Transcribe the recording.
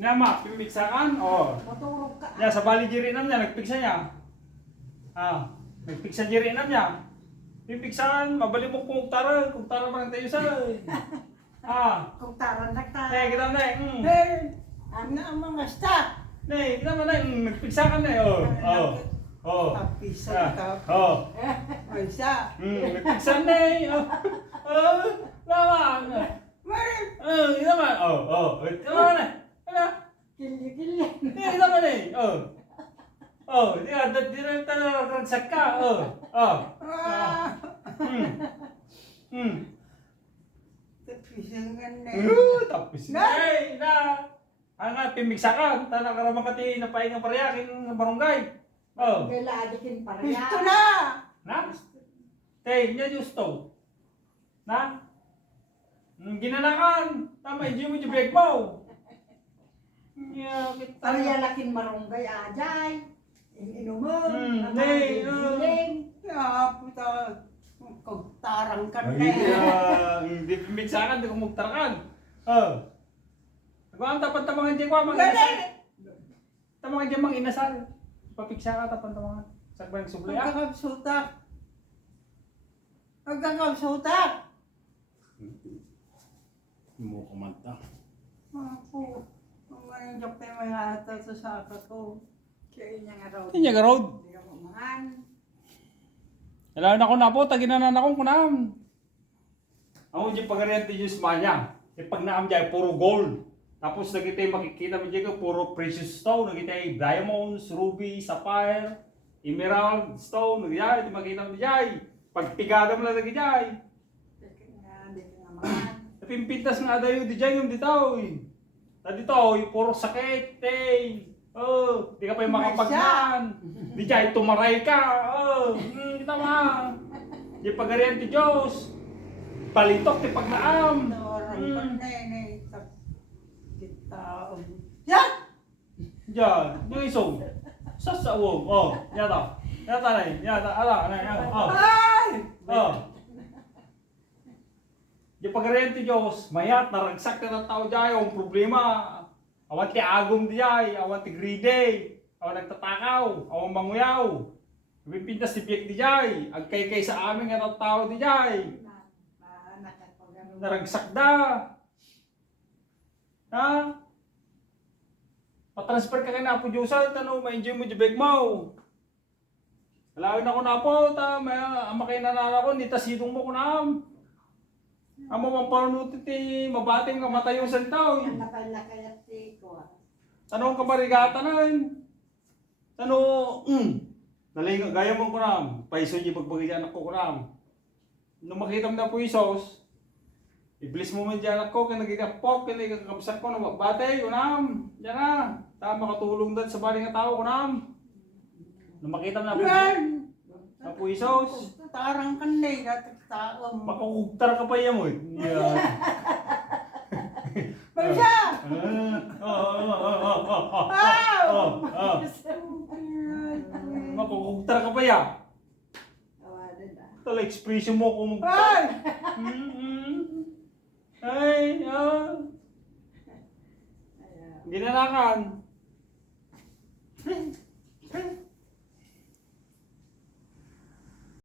Nama, pimiksakan, oh. Matulog ka. Ya, sa bali jirinan niya, nagpiksa niya. Nagpiksa jirinan niya. Pimiksakan, mabalik mo kung tara man tayo sa. Kung taranak ta. Kita na, Ang na ang mga staff. kita mo na, nagpiksakan na, Tapisan ka. Ay siya. Nagpiksan na, naman. Kita man, kita man na. Kili-kili. Kita man na, di na nagsak ka, Tapisan ka na. Tapos na. Ang pimiksakan, tanang karamang kati na pahingang pariyakin ng barangay. Kaya adikin para yan. Ito na! Na? Tay, niya justo. Na? Ginanakan. Tama, hindi mo yung bag mo. Para lakin marunggay ajay. Inumo. Nay, Kaya puta. Kung tarang ka na. Hindi pimiksakan, hindi ko magtarakan. Ang tapan-tamangan dyan ko, mga Ganun. inasal. Tamangan dyan mga inasal. Papiksa ka, tapan-tamangan. Sagbang sublay, Magkakabsutak. Magkakabsutak. Mo kumanta. Ako. Ang mga joke na may hata sa saka ko. Kaya niya nga raw. Hindi niya garod. Hindi ako mangan. Alam na ko na po, taginan na akong kunam. Ako dyan pagarihan ti Diyos manya. E pag naam dyan, puro gold. Tapos nagitay makikita mo dyan, puro precious stone. Nagitay diamonds, ruby, sapphire, emerald stone. Nagitay, makita mo dyan. Pagpigada mo lang nagitay. Hindi ka nga mangan. Napimpintas nga dayo di dyan yung ditaw. Dito, puro sakit, di ka pa yung makapagman. Di dyan, tumaray ka. Kita ma. Di pagarihan ti Diyos. Palitok ti pagnaam. Nawaran pa na yun eh. Kita. Yan! Diyan, yung isong. Sasawong. Yata. Yata na yun. Yata. Ay! Di pagarihan ti Diyos. Mayat, naragsak na ng tao dyan. Yung problema. Awan ti agom dyan. Awan ti greedy. Awan nagtatakaw. Awan manguyaw. Pipintas si Biek di dyan. Agkay-kay sa amin nga ng tao di dyan. Naragsak da. Ha? Patransfer ka na po Diyosan, ma-enjoy mo jibeg mo. Alawin ako na po, amakay na ako, hindi tasidong mo ko na. Amo mang panunuti ti, mabating nga matayo sa tao. Nakayat ko. Ano ang kamarigata na yun? Ano, nalinga, gaya mo ko na, paiso di pagbagay anak ko ko na. Nung makita mo na po Isos, iblis mo man dyan ako, kaya nagigapok, kaya nagigapsak ko na batay, unam, dyan na. Tama makatulong doon sa baling ng tao, unam. Nung makita mo na po, na po Isos, Tarang ka na eh, dating tao. makukugtar ka pa yan mo. Yeah. Masya! Makukugtar ka pa yan. Tala, expression mo kung Ay! Ay, ginanakan.